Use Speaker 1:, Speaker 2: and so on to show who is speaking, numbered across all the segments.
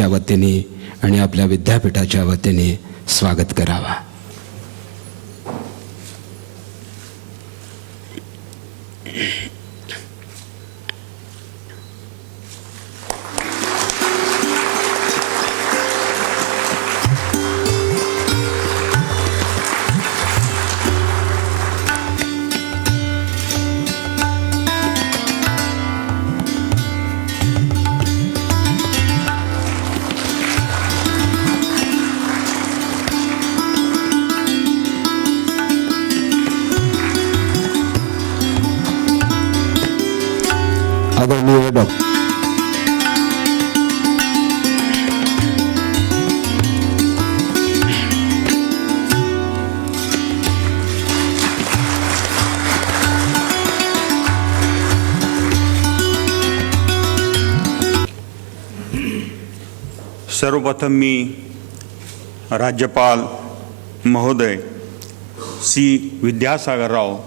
Speaker 1: यांचं वतीने आणि आपल्या विद्यापीठाच्या वतीने स्वागत करावा.
Speaker 2: सर्वप्रथम मी राज्यपाल महोदय सी विद्यासागरराव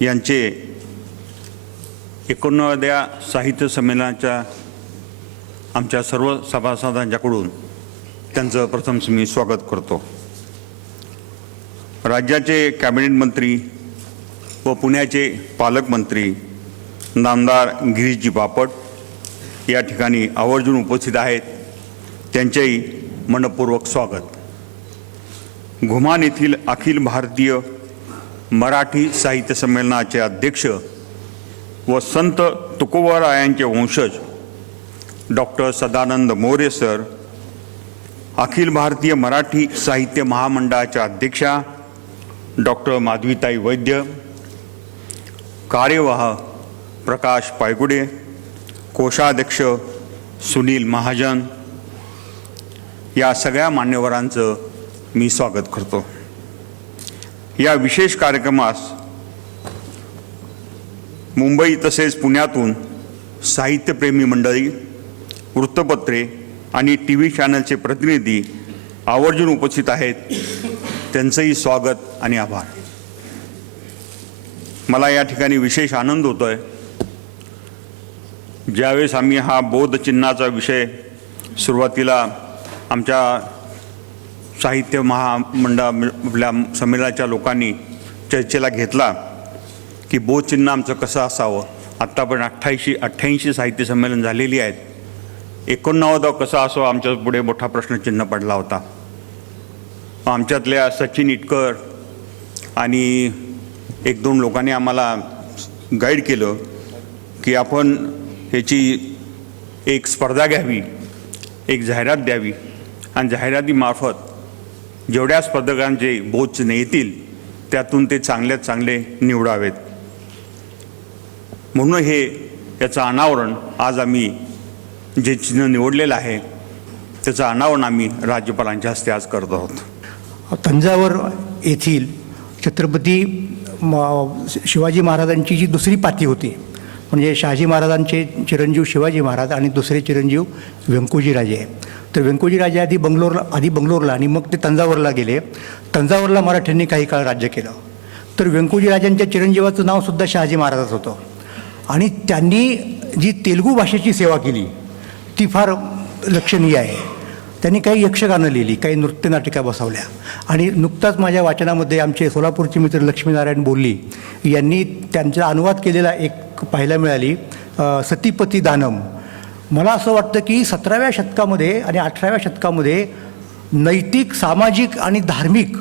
Speaker 2: यांचे एकोणनव्वद्या साहित्य संमेलनाच्या आमच्या सर्व सभासदांच्याकडून त्यांचं प्रथम मी स्वागत करतो. राज्याचे कॅबिनेट मंत्री व पुण्याचे पालकमंत्री नामदार गिरीशजी बापट या ठिकाणी आवर्जून उपस्थित आहेत. त्यांचेही मनपूर्वक स्वागत. घुमान येथील अखिल भारतीय मराठी साहित्य संमेलनाचे अध्यक्ष व संत तुकोबरायांचे वंशज डॉक्टर सदानंद मोरे सर अखिल भारतीय मराठी साहित्य महामंडळाच्या अध्यक्षा डॉक्टर माधवीताई वैद्य कार्यवाह प्रकाश पायगुडे कोषाध्यक्ष सुनील महाजन या सगळ्या मान्यवरांचं मी स्वागत करतो. या विशेष कार्यक्रमास मुंबई तसेच पुण्यातून साहित्यप्रेमी मंडळी वृत्तपत्रे आणि टी व्ही चॅनलचे प्रतिनिधी आवर्जून उपस्थित आहेत. त्यांचंही स्वागत आणि आभार. मला या ठिकाणी विशेष आनंद होतो आहे ज्यावेळेस आम्ही हा बोधचिन्हाचा चिन्हाचा विषय सुरुवातीला आमच्या साहित्य महामंडळ आपल्या संमेलनाच्या लोकांनी चर्चेला घेतला की बोधचिन्ह आमचं कसं असावं. आत्ता पण अठ्ठ्याऐंशी अठ्ठ्याऐंशी साहित्य संमेलन झालेली आहेत. एकोणनव्वद कसं असावं आमच्या पुढे मोठा प्रश्नचिन्ह पडला होता. आमच्यातल्या सचिन इटकर आणि एक दोन लोकांनी आम्हाला गाईड केलं की आपण ह्याची एक स्पर्धा घ्यावी एक जाहिरात द्यावी. आणि जाहिरातीमार्फत जेवढ्या स्पर्धकांचे बोच नेतील येतील त्यातून ते चांगल्यात चांगले निवडावेत. म्हणून हे याचं अनावरण आज आम्ही जे चिन्ह निवडलेलं आहे त्याचं अनावरण आम्ही राज्यपालांच्या हस्ते आज करत आहोत.
Speaker 3: तंजावर येथील छत्रपती म- शिवाजी महाराजांची जी दुसरी पाती होती म्हणजे शहाजी महाराजांचे चिरंजीव शिवाजी महाराज आणि दुसरे चिरंजीव व्यंकोजीराजे. तर व्यंकोजीराजे आधी बंगलोरला आधी बंगलोरला आणि मग ते तंजावरला गेले. तंजावरला मराठ्यांनी काही काळ राज्य केलं. तर व्यंकोजीराजांच्या चिरंजीवाचं नावसुद्धा शहाजी महाराजाचं होतं. आणि त्यांनी जी तेलुगू भाषेची सेवा केली ती फार लक्षणीय आहे. त्यांनी काही यक्षगानं लिहिली काही नृत्यनाटिका बसवल्या. आणि नुकताच माझ्या वाचनामध्ये आमचे सोलापूरचे मित्र लक्ष्मीनारायण बोलली यांनी त्यांचा अनुवाद केलेला एक पाहायला मिळाली सतीपती दानम. मला असं वाटतं की सतराव्या शतकामध्ये आणि अठराव्या शतकामध्ये नैतिक सामाजिक आणि धार्मिक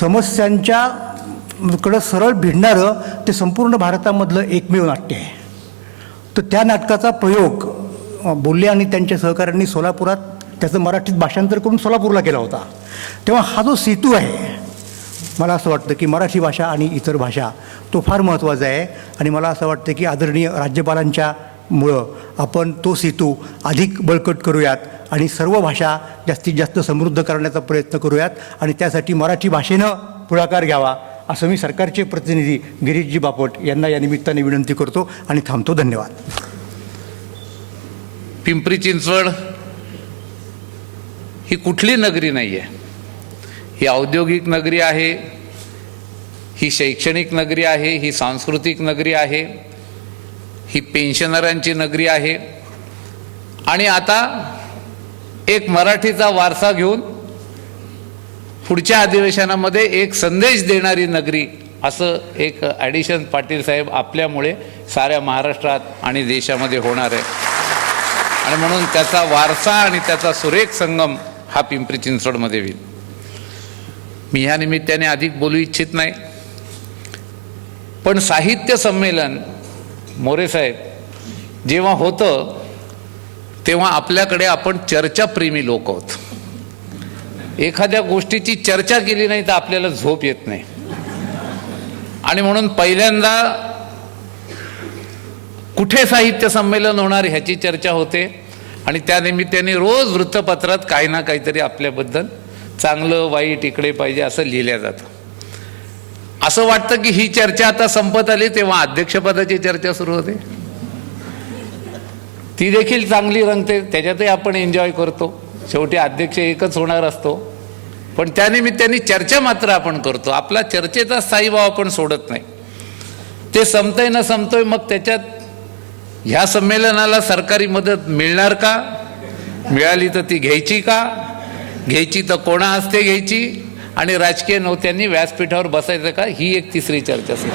Speaker 3: समस्यांच्या कडं सरळ भिडणारं ते संपूर्ण भारतामधलं एकमेव नाट्य आहे. तर त्या नाटकाचा प्रयोग बोलले आणि त्यांच्या सहकाऱ्यांनी सोलापुरात त्याचं मराठीत भाषांतर करून सोलापूरला केला होता. तेव्हा हा जो सेतू आहे मला असं वाटतं की मराठी भाषा आणि इतर भाषा तो फार महत्त्वाचा आहे आणि मला असं वाटतं की आदरणीय राज्यपालांच्या मुळं आपण तो सेतू अधिक बळकट करूयात आणि सर्व भाषा जास्तीत जास्त समृद्ध करण्याचा प्रयत्न करूयात आणि त्यासाठी मराठी भाषेनं पुढाकार घ्यावा असं मी सरकारचे प्रतिनिधी गिरीशजी बापट यांना या निमित्ताने विनंती करतो आणि थांबतो. धन्यवाद.
Speaker 4: पिंपरी चिंचवड ही कुठली नगरी नाही आहे ही औद्योगिक नगरी आहे ही शैक्षणिक नगरी आहे ही सांस्कृतिक नगरी आहे ही पेन्शनरांची नगरी आहे. आणि आता एक मराठीचा वारसा घेऊन पुढच्या अधिवेशनामध्ये एक संदेश देणारी नगरी असं एक ॲडिशन पाटील साहेब आपल्यामुळे साऱ्या महाराष्ट्रात आणि देशामध्ये होणार आहे. आणि म्हणून त्याचा वारसा आणि त्याचा सुरेख संगम हा पिंपरी चिंचवडमध्ये येईल. मी ह्या निमित्ताने अधिक बोलू इच्छित नाही. पण साहित्य संमेलन मोरे साहेब जेव्हा होतं तेव्हा आपल्याकडे आपण चर्चाप्रेमी लोक आहोत. एखाद्या गोष्टीची चर्चा केली नाही तर आपल्याला झोप येत नाही. आणि म्हणून पहिल्यांदा कुठे साहित्य संमेलन होणार ह्याची चर्चा होते? आणि त्या निमित्ताने रोज वृत्तपत्रात काही ना काहीतरी आपल्याबद्दल चांगलं वाईट इकडे पाहिजे असं लिहिलं जातं. असं वाटतं की ही चर्चा आता संपत आली तेव्हा अध्यक्षपदाची चर्चा सुरू होते. ती देखील चांगली रंगते त्याच्यातही आपण एन्जॉय करतो. शेवटी अध्यक्ष एकच होणार असतो. पण त्यानिमित्ताने चर्चा मात्र आपण करतो. आपला चर्चेचा स्थायीभाव आपण सोडत नाही. ते संपतंय ना संपतोय मग त्याच्यात ह्या संमेलनाला सरकारी मदत मिळणार का? मिळाली तर ती घ्यायची का? घ्यायची तर कोणा हस्ते घ्यायची? आणि राजकीय नव्हत्यांनी व्यासपीठावर बसायचं का? ही एक तिसरी चर्चा असेल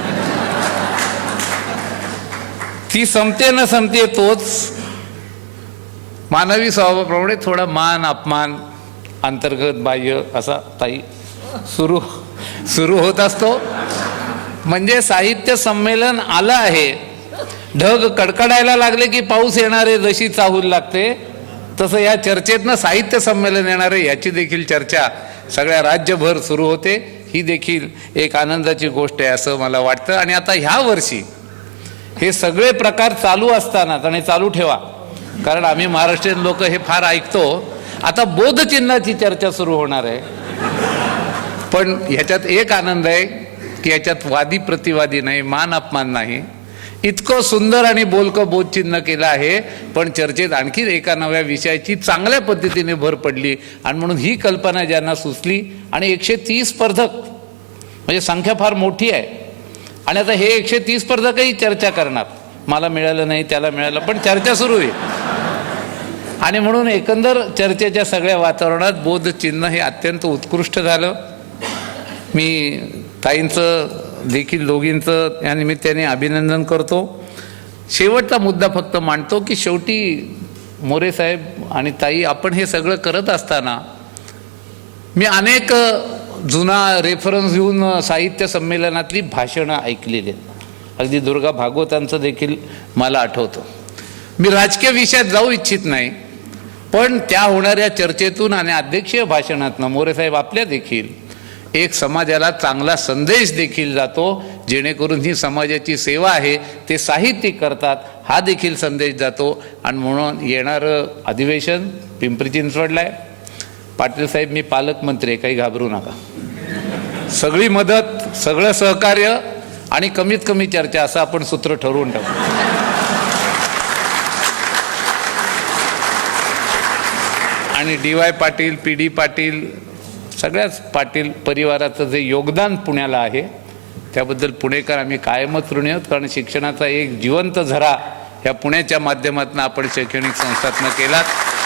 Speaker 4: ती संपते न संपते तोच मानवी स्वभावाप्रमाणे थोडा मान अपमान अंतर्गत बाह्य असा ताई सुरू सुरू होत असतो. म्हणजे साहित्य संमेलन आलं आहे. ढग कडकडायला लागले की पाऊस येणारे जशी चाहूल लागते तसं या चर्चेतनं साहित्य संमेलन येणार आहे याची देखील चर्चा सगळ्या राज्यभर सुरू होते. ही देखील एक आनंदाची गोष्ट आहे असं मला वाटतं. आणि आता ह्या वर्षी हे सगळे प्रकार चालू असतानाच आणि चालू ठेवा कारण आम्ही महाराष्ट्रीयन लोक हे फार ऐकतो. आता बोधचिन्हाची चर्चा सुरू होणार आहे. पण ह्याच्यात एक आनंद आहे की याच्यात वादी प्रतिवादी नाही मान अपमान नाही. इतकं सुंदर आणि बोलकं बोधचिन्ह केलं आहे. पण चर्चेत आणखी एका नव्या विषयाची चांगल्या पद्धतीने भर पडली. आणि म्हणून ही कल्पना ज्यांना सुचली आणि एकशे तीस स्पर्धक म्हणजे संख्या फार मोठी आहे. आणि आता हे एकशे तीस स्पर्धकही चर्चा करणार. मला मिळालं नाही त्याला मिळालं पण चर्चा सुरू आहे. आणि म्हणून एकंदर चर्चेच्या सगळ्या वातावरणात बोधचिन्ह हे अत्यंत उत्कृष्ट झालं. मी ताईंचं देखील दोघींचं या निमित्ताने अभिनंदन करतो. शेवटचा मुद्दा फक्त मांडतो की शेवटी मोरे साहेब आणि ताई आपण हे सगळं करत असताना मी अनेक जुना रेफरन्स घेऊन साहित्य संमेलनातली भाषणं ऐकलेली आहेत. अगदी दुर्गा भागवतांचं देखील मला आठवतं. मी राजकीय विषयात जाऊ इच्छित नाही पण त्या होणाऱ्या चर्चेतून आणि अध्यक्षीय भाषणातनं मोरेसाहेब आपल्या देखील एक समाजाला चांगला संदेश देखील जातो जेणेकरून ही समाजाची सेवा आहे ते साहित्यिक करतात हा देखील संदेश जातो. आणि म्हणून येणारं अधिवेशन पिंपरी चिंचवडला आहे पाटील साहेब मी पालकमंत्री आहे काही घाबरू नका. सगळी मदत सगळं सहकार्य आणि कमीत कमी चर्चा असं आपण सूत्र ठरवून टाकू आणि D Y Patil P D Patil सगळ्याच पाटील परिवाराचं जे योगदान पुण्याला आहे त्याबद्दल पुणेकर आम्ही कायमच ऋणी आहोत कारण शिक्षणाचा एक जिवंत झरा ह्या पुण्याच्या माध्यमातून आपण शैक्षणिक संस्थात्मक केलात.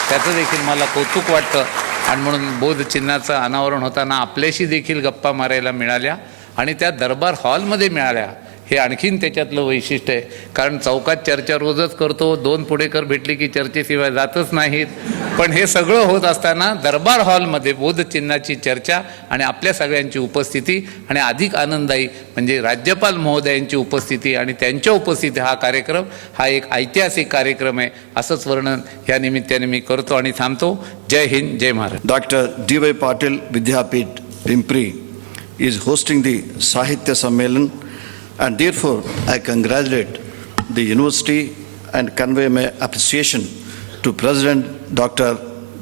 Speaker 4: त्याचं देखील मला कौतुक वाटतं आणि म्हणून बोधचिन्हाचं अनावरण होताना आपल्याशी देखील गप्पा मारायला मिळाल्या आणि त्या दरबार हॉलमध्ये मिळाल्या. हे आणखीन त्याच्यातलं वैशिष्ट्य आहे. कारण चौकात चर्चा रोजच करतो दोन पुढेकर भेटली की चर्चेशिवाय जातच नाहीत. पण हे सगळं होत असताना दरबार हॉलमध्ये बोधचिन्हाची चर्चा आणि आपल्या सगळ्यांची उपस्थिती आणि अधिक आनंददायी म्हणजे राज्यपाल महोदयांची उपस्थिती आणि त्यांच्या उपस्थिती हा कार्यक्रम हा एक ऐतिहासिक कार्यक्रम आहे असंच वर्णन या निमित्ताने मी करतो आणि थांबतो. जय हिंद जय Maharaj
Speaker 5: doctor D Y Patil Vidyapeeth Pimpri is hosting दी साहित्य संमेलन and therefore I congratulate the university and convey my appreciation to President Dr.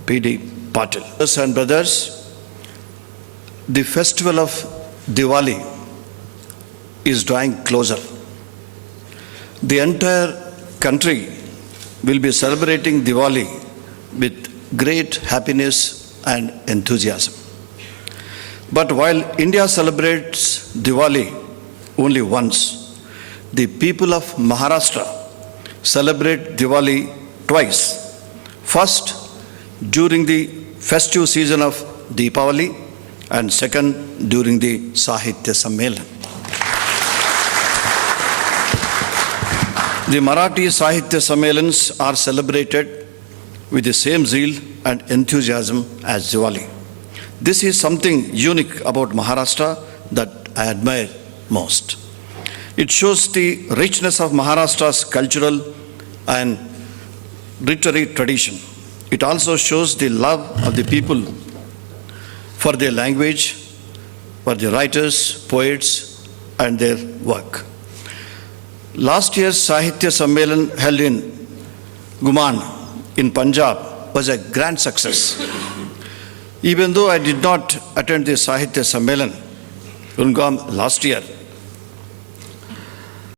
Speaker 5: P.D. Patil. Brothers and brothers, the festival of Diwali is drawing closer. The entire country will be celebrating Diwali with great happiness and enthusiasm. But while India celebrates Diwali only once, the people of Maharashtra celebrate Diwali twice First, during the festive season of Deepavali, and second, during the Sahitya Sammelan. The Marathi Sahitya Sammelans are celebrated with the same zeal and enthusiasm as Diwali. This is something unique about Maharashtra that I admire most. It shows the richness of Maharashtra's cultural and literary tradition. It also shows the love of the people for their language, for the writers, poets, and their work. Last year's Sahitya Sammelan held in Guman in Punjab was a grand success. Even though I did not attend the Sahitya Sammelan, Gurgaon last year,